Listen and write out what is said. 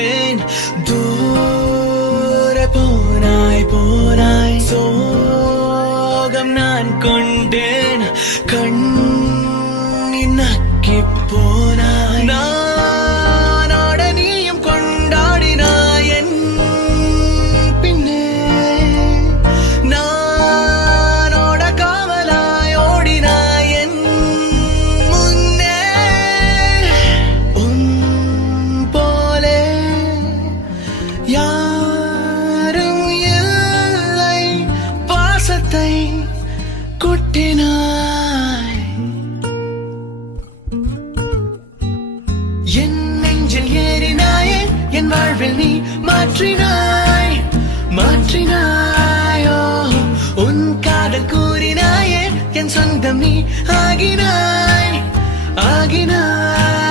கொண்டேன். தூர போனாய் போனாய் சோகம் நான் கொண்டேன். கண்ணின் நக்கி போனாய். நானோட நீயும் கொண்டாடினாய் என் பின்னே. நானோட காவலாய் ஓடினாய் என் முன்னே. உன் போலே யாரும் இல்லை பாசத்தை கொட்டினாய். என் நெஞ்சில் ஏறினாயே என் வாழ்வில் நீ மாற்றினாய் மாற்றினாயோ. உன் காதல் கூறினாயே என் சொந்தம் நீ ஆகினாய் ஆகினாய்.